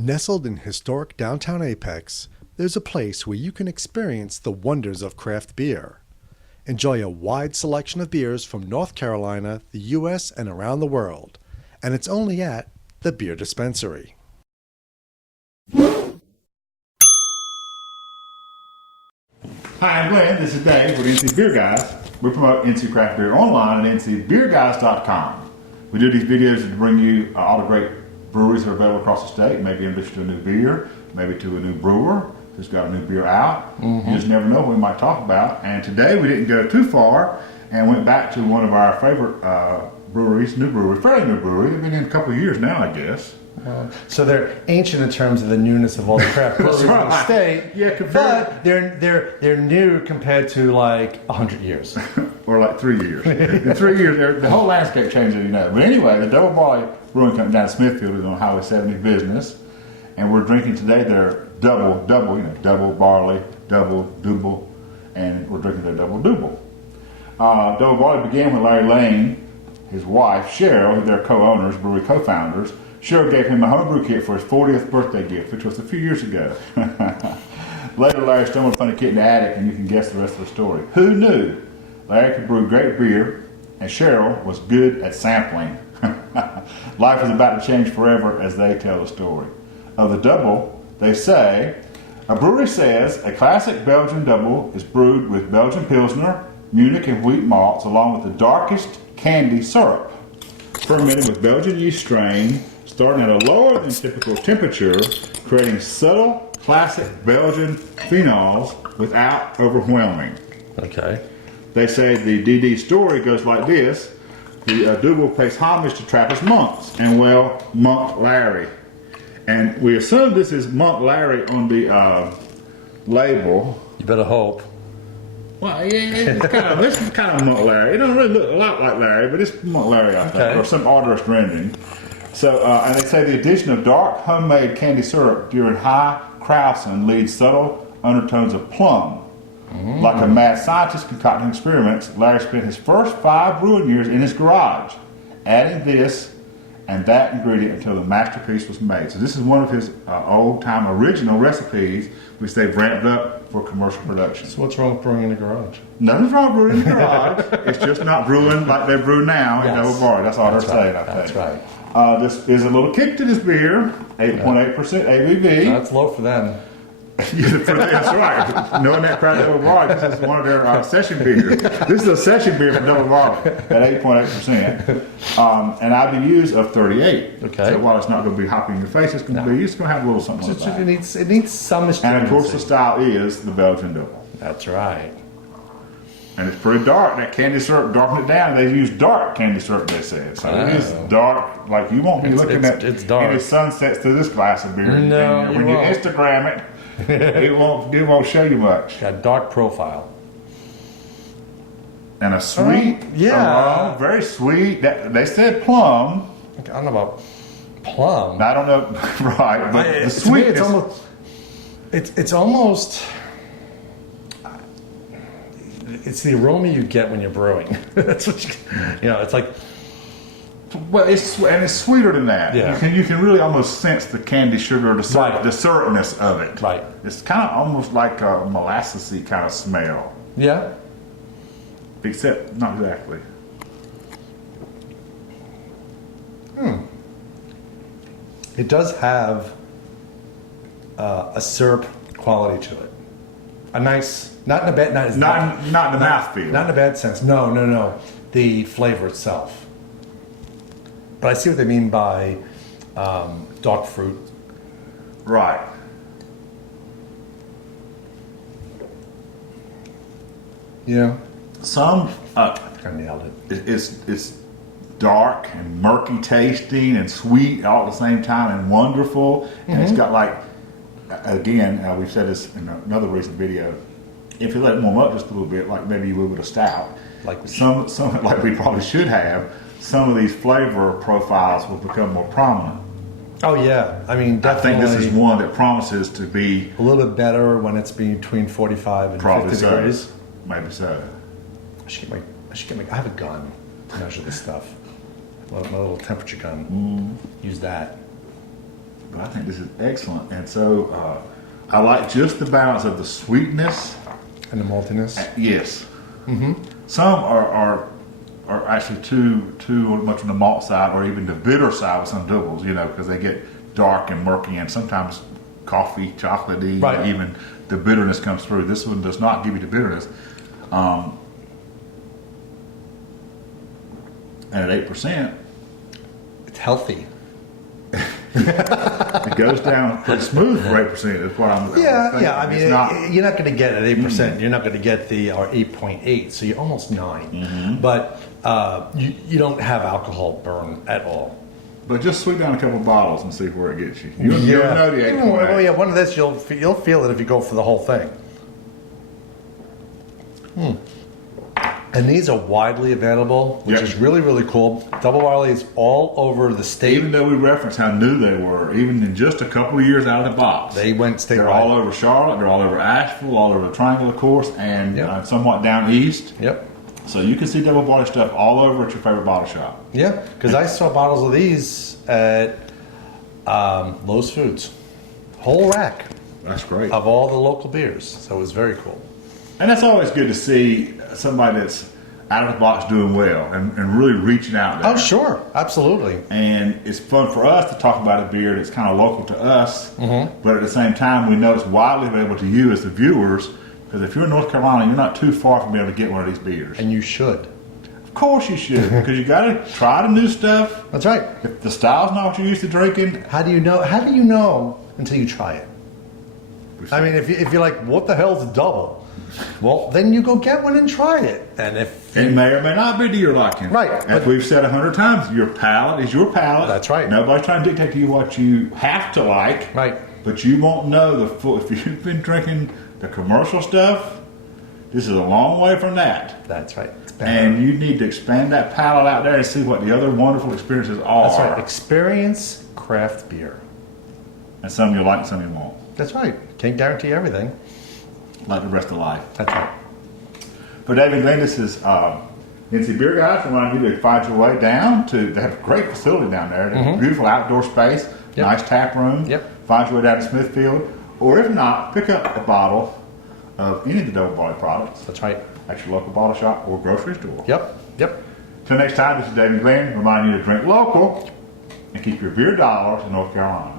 Nestled in historic downtown Apex, there's a place where you can experience the wonders of craft beer. Enjoy a wide selection of beers from North Carolina, the U.S., and around the world. And it's only at the Beer Dispensary. Hi, I'm Glenn. This is Dave with NC Beer Guys. We promote NC Craft Beer online at ncbeerguys.com. We do these videos to bring you all the great breweries that are available across the state. Maybe introduce you to a new beer, maybe to a new brewer who's got a new beer out. You just never know what we might talk about. And today we didn't go too far and went back to one of our favorite breweries, fairly new brewery. They've been in a couple of years now, I guess. So they're ancient in terms of the newness of all the craft breweries in the state. Yeah, but they're new compared to like 100 years. Or like 3 years. In 3 years, the whole landscape changed, as you know. But anyway, the Double Barley Brewing Company down in Smithfield is on Highway 70 business. And we're drinking today their Double Dubbel, Double Barley, Double Dubbel, and we're drinking their Double Dubbel. Double Barley began with Larry Lane, his wife, Cheryl, who they're co-owners, brewery co-founders. Cheryl gave him a homebrew kit for his 40th birthday gift, which was a few years ago. Later, Larry stumbled upon the kit in the attic, and you can guess the rest of the story. Who knew? Larry could brew great beer, and Cheryl was good at sampling. Life is about to change forever as they tell the story. Of the double, they say, a brewery says a classic Belgian double is brewed with Belgian Pilsner, Munich, and wheat malts, along with the darkest candi syrup, fermented with Belgian yeast strain, starting at a lower than typical temperature, creating subtle, classic Belgian phenols without overwhelming. Okay. They say the DD story goes like this. The Double pays homage to Trappist monks, and well, Monk Larry. And we assume this is Monk Larry on the label. You better hope. Well, yeah, this is kind of Monk Larry. It don't really look a lot like Larry, but it's Monk Larry, I think, or some artist rendering. So, and they say the addition of dark homemade candy syrup during high krausen leads subtle undertones of plum. Like a mad scientist concocting experiments, Larry spent his first 5 brewing years in his garage, adding this and that ingredient until the masterpiece was made. So this is one of his old-time original recipes, which they've ramped up for commercial production. So what's wrong with brewing in the garage? Nothing's wrong with brewing in the garage. It's just not brewing like they brew now in Double Barley. That's all they're saying, I think. That's right. This is a little kick to this beer, 8.8% ABV. That's low for them. That's right. Knowing that craft Double Barley, this is one of their session beers. This is a session beer from Double Barley at 8.8%. And IBUs of 38. Okay. So while it's not going to be hopping in your face, it's going to be, it's going to have a little something like that. It needs some astringency. And of course the style is the Belgian Dubbel. That's right. And it's pretty dark. That candy syrup darkened it down. They use dark candy syrup, they said. So it is dark. Like you won't be looking at any sunsets through this glass of beer. No, and when you Instagram it, it won't show you much. Got a dark profile. And a sweet aroma, very sweet. They said plum. I don't know about plum. I don't know, right? But the sweetness. It's almost. It's the aroma you get when you're brewing. That's what it's like. Well, it's sweeter than that. Yeah. You can really almost sense the candy sugar, the syrupness of it. Right. It's kind of almost like a molassesy kind of smell. Yeah. Except not exactly. It does have a syrup quality to it. A nice, not in a bad, not in the mouthfeel. Not in a bad sense. No. The flavor itself. But I see what they mean by dark fruit. Right. Yeah. Some I nailed it. it's dark and murky tasting and sweet all at the same time and wonderful. And it's got like, again, we've said this in another recent video. If you let it warm up just a little bit, like maybe you would with a stout, like some like we probably should have, some of these flavor profiles will become more prominent. Oh yeah, I mean definitely. I think this is one that promises to be a little bit better when it's between 45 and 50 degrees. Maybe so. I should get my. I have a gun to measure this stuff. My little temperature gun. Use that. but I think this is excellent. And so I like just the balance of the sweetness And the maltiness. Yes. Mm-hmm. Some are actually too much on the malt side, or even the bitter side with some doubles, because they get dark and murky, and sometimes coffee, chocolatey, Right. even the bitterness comes through. This one does not give you the bitterness. And at 8%, It's healthy. it goes down pretty smooth for 8%. That's what I'm Yeah, thinking. yeah. I mean, It's not, you're not going to get at 8%. You're not going to get the or 8.8. So you're almost 9. But you don't have alcohol burn at all. but just sweep down a couple bottles and see where it gets you. You'll know the 8.8. Oh yeah, one of this you'll feel it if you go for the whole thing. And these are widely available, which Yep. is really, really cool. Double Barley is all over the state. Even though we reference how new they were, even in just a couple of years out of the box, They went statewide. They're all over Charlotte, they're all over Asheville, all over the Triangle, of course, and Yep. somewhat down east. Yep. So you can see Double Barley stuff all over at your favorite bottle shop. Yeah, because I saw bottles of these at Lowe's Foods. Whole rack That's great. of all the local beers. So it was very cool. And that's always good to see somebody that's out of the box doing well and really reaching out there. Oh, sure. Absolutely. And it's fun for us to talk about a beer that's kind of local to us, but at the same time, we know it's widely available to you as the viewers, because if you're in North Carolina, you're not too far from being able to get one of these beers. And you should. Of course you should, because you got to try the new stuff. That's right. If the style's not what you're used to drinking, How do you know? How do you know until you try it? I mean, if you're like, what the hell's a double? Well, then you go get one and try it. And if it may or may not be to your liking. Right, As but- we've said 100 times, your palate is your palate. That's right. Nobody's trying to dictate to you what you have to like. Right. But you won't know the full. If you've been drinking the commercial stuff, this is a long way from that. That's right. And you need to expand that palate out there and see what the other wonderful experiences are. That's right. Experience craft beer. And some you'll like, and some you won't. That's right. Can't guarantee everything. Like the rest of life. That's right. For David Glenn, this is NC Beer Guys. We want you to find your way down to. They have a great facility down there. They have a beautiful outdoor space, Yep. nice tap room. Yep. Find your way down to Smithfield, or if not, pick up a bottle of any of the Double Barley products That's right. at your local bottle shop or grocery store. Yep. Yep. Till next time, this is David Glenn reminding you to drink local and keep your beer dollars in North Carolina.